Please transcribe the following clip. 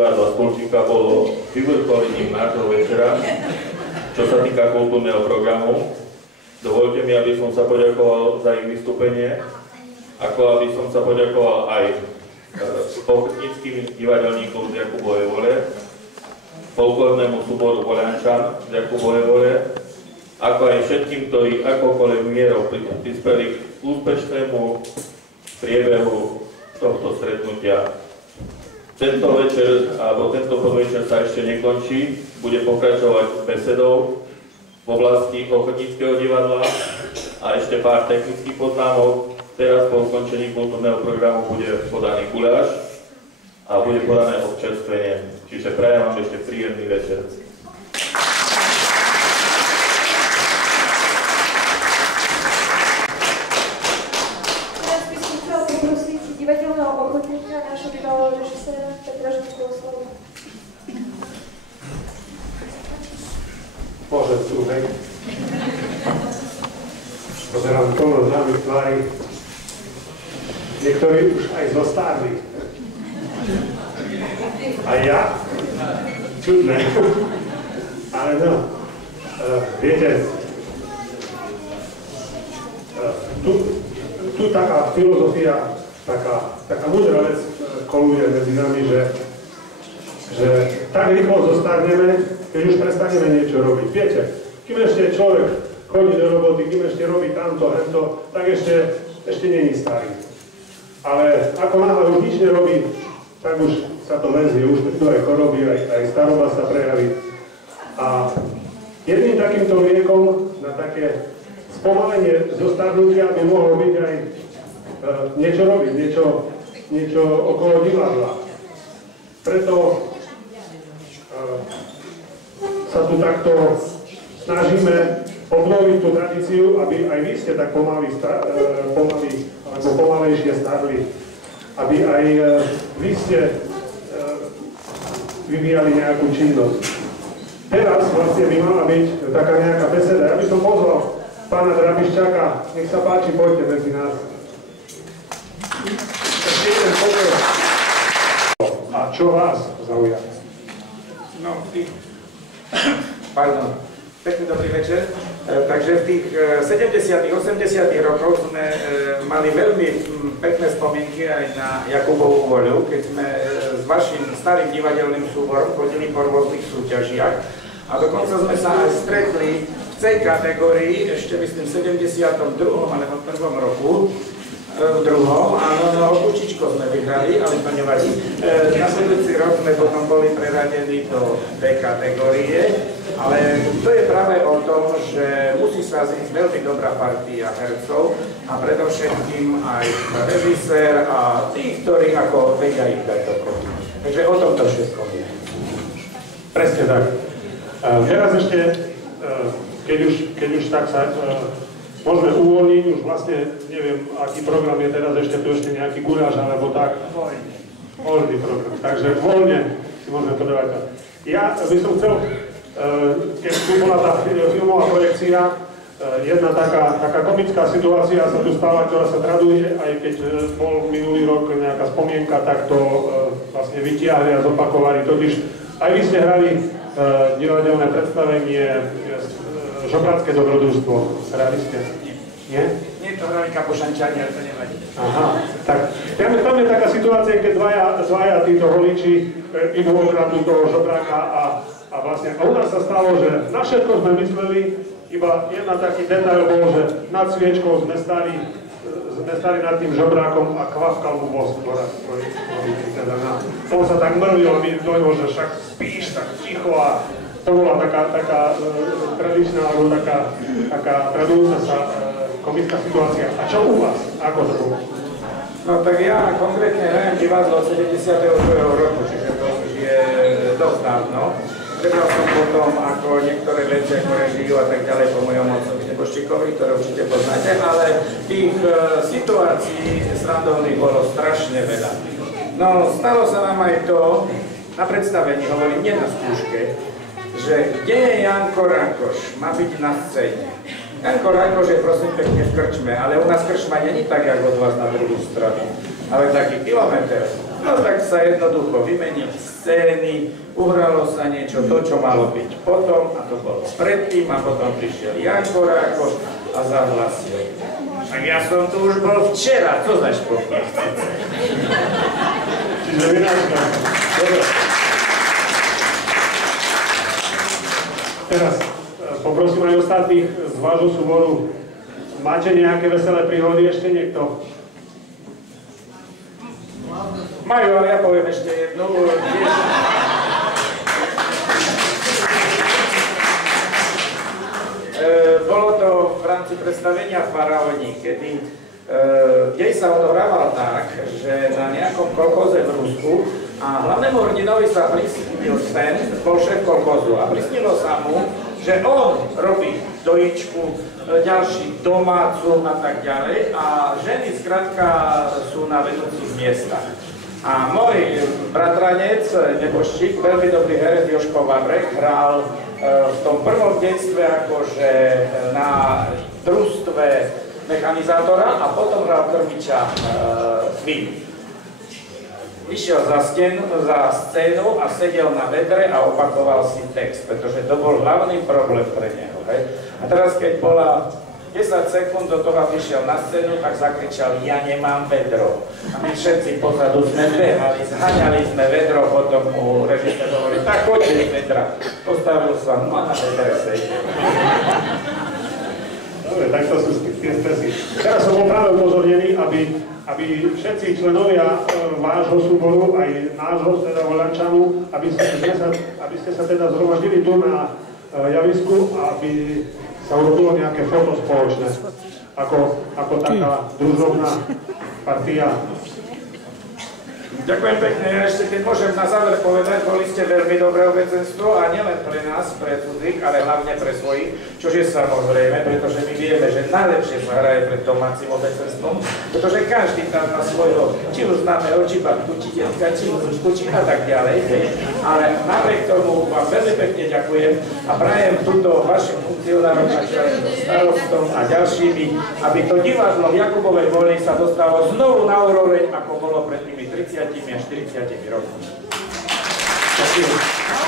divadla Spolčíka bolo vyvrcholením nášho večera, čo sa týka kultúrneho programu. Dovolte mi, aby som sa poďakoval za ich vystúpenie, ako aby som sa poďakoval aj ochotníckým divadelníkom z Jakubovej Vole, folklórnemu súboru Voľančan z Jakubovej Vole, ako aj všetkým, ktorí akokoľvek mierou prispeli k úspešnému priebehu tohto stretnutia. Tento večer, alebo tento podvečer sa ešte nekončí, bude pokračovať besedou v oblasti ochotníckeho divadla a ešte pár technických poznámok. Teraz po ukončení kultúrneho programu bude podaný guláš a bude podané občerstvenie. Čiže prajem vám ešte príjemný večer. Teraz by som chcela poprosiť divadelného ochotníka, nášho bývalého režiséra Petra Žanského. Bože, súhej. Pozerám plno známych tvári. Niektorí už aj zostarli. A ja? Čudné. Ale no, viete, tu taká filozofia, taká múdra vec koluje medzi nami, že tak rýchlo zostarneme, keď už prestaneme niečo robiť. Viete, kým ešte človek chodí do roboty, kým ešte robí tamto, hento, tak ešte není starý. Ale ako náhle už nič nerobí, tak už sa to lezie, už prídu aj choroby, aj staroba sa prejaví. A jedným takýmto liekom na také spomalenie zostarnutia by mohlo byť aj niečo robiť, niečo okolo divadla. Preto sa tu takto snažíme obnoviť tú tradíciu, aby aj vy ste tak pomaly alebo pomalejšie starli, aby aj vy ste vyvíjali nejakú činnosť. Teraz vlastne by mala byť taká nejaká beseda. Ja by som pozval pána Drabiščáka, nech sa páči, poďte medzi nás. A čo vás zaujalo? No, pardon, pekný dobrý večer. Takže v tých 70. 80. rokoch sme mali veľmi pekné spomienky aj na Jakubovú Voľu, keď sme s vašim starým divadelným súborom chodili po rôznych súťažiach a dokonca sme sa aj stretli v C kategórii, ešte myslím v 72. alebo v 1. roku, v druhom, áno, no kučičko sme vyhrali, ale to nevadí. Nasledujúci rok sme potom boli preradení do B kategórie, ale to je práve o tom, že musí sa zísť veľmi dobrá partia hercov a predovšetkým aj režisér a tí, ktorí ako vedia ich dať dokopy. Takže o tom to všetko je. Presne tak. Teraz ešte, keď už tak sa môžeme uvoľniť, už vlastne neviem, aký program je teraz, ešte tu ešte nejaký guláš alebo tak. Voľný program. Takže voľne si môžeme to dávať. Ja by som chcel, keď tu bola tá filmová projekcia, jedna taká komická situácia sa tu stala, ktorá sa traduje, aj keď bol minulý rok nejaká spomienka, tak to vlastne vytiahli a zopakovali. Totiž aj vy ste hrali divadelné predstavenie Žobrácké dobrodružstvo. Hrali ste? Nie? Nie, to hrali Kapušančani, ale to nevadí. Aha, tak tam je taká situácia, keď dvaja títo holiči idú okradnúť toho žobráka a vlastne u nás sa stalo, že na všetko sme mysleli, iba jedna taký detail bol, že nad sviečkou sme stali nad tým žobrákom a kvapkal mu vosk, ktorý teda on sa tak mrvil a mi dojmo, že však spíš tak ticho a to bola taká tradičná, alebo taká tradujúca sa komická situácia. A čo u vás? Ako to bolo? No tak ja konkrétne hrajem divadlo od 72. roku, čiže to už je dosť dávno. Prebral som potom ako niektoré veci, ako režiu a tak ďalej po mojom otcovi Neboščíkovi, ktoré určite poznáte, ale tých situácií srandovných bolo strašne veľa. No stalo sa nám aj to, na predstavení hovorím, nie na skúške, že kde je Janko Rankoš, má byť na scéne. Janko Rankoš je prosím pekne v krčme, ale u nás krčma není tak, jak od vás na druhú stranu, ale taký kilometr. No tak sa jednoducho vymenili scény, uhralo sa niečo, to, čo malo byť potom, a to bolo predtým, a potom prišiel Janko Rákoš a zahlasil. Tak ja som tu už bol včera, co za šport chcete? Čiže vynáška. Dobre. Teraz poprosím aj ostatných z vášho súboru. Máte nejaké veselé príhody ešte niekto? Majú, ale ja poviem ešte jednu. Bolo to v rámci predstavenia Faraóni, kedy dej sa odohrával tak, že na nejakom kolchoze v Rusku a hlavnému hrdinovi sa prisnil sen, bol šéf kolchozu a prisnilo sa mu, že on robí dojičku, ďalší domácu a tak ďalej a ženy skrátka sú na vedúcich miestach. A môj bratranec, nebožčík, veľmi dobrý herec Jožko Vavrek, hral v tom prvom detstve akože na družstve mechanizátora a potom hral krmiča svin. Vyšiel za scénu a sedel na vedre a opakoval si text, pretože to bol hlavný problém pre neho. Hej. A teraz, keď bola 10 sekúnd do toho, aby išiel na scénu, tak zakričal, ja nemám vedro. A my všetci pozadu sme behali, zhaňali sme vedro, potom mu režisér hovorí, tak choďte z vedra. Postavil sa, no a na vedre sedel. Dobre, tak to sú tie stresy. Teraz som bol práve upozornený, aby všetci členovia vášho súboru, aj nášho, teda Voľančanu, aby ste sa teda zhromaždili tu na javisku, aby sa urobilo nejaké foto spoločné, ako taká družovná partia. Ďakujem pekne. Ja ešte keď môžem na záver povedať, boli ste veľmi dobré obecenstvo a nielen pre nás, pre cudzích, ale hlavne pre svojich, čož je samozrejme, pretože my vieme, že najlepšie sa hraje pred domácim obecenstvom, pretože každý tam na svojho, či už známe očibak, učiteľka, či už kučí a tak ďalej. Ale napriek tomu vám veľmi pekne ďakujem a prajem túto vašim funkcionárom a starostom a ďalšími, aby to divadlo v Jakubovej Voli sa dostalo znovu na úroveň, ako bolo pred tými 30 a 40 rokmi. Ďakujem.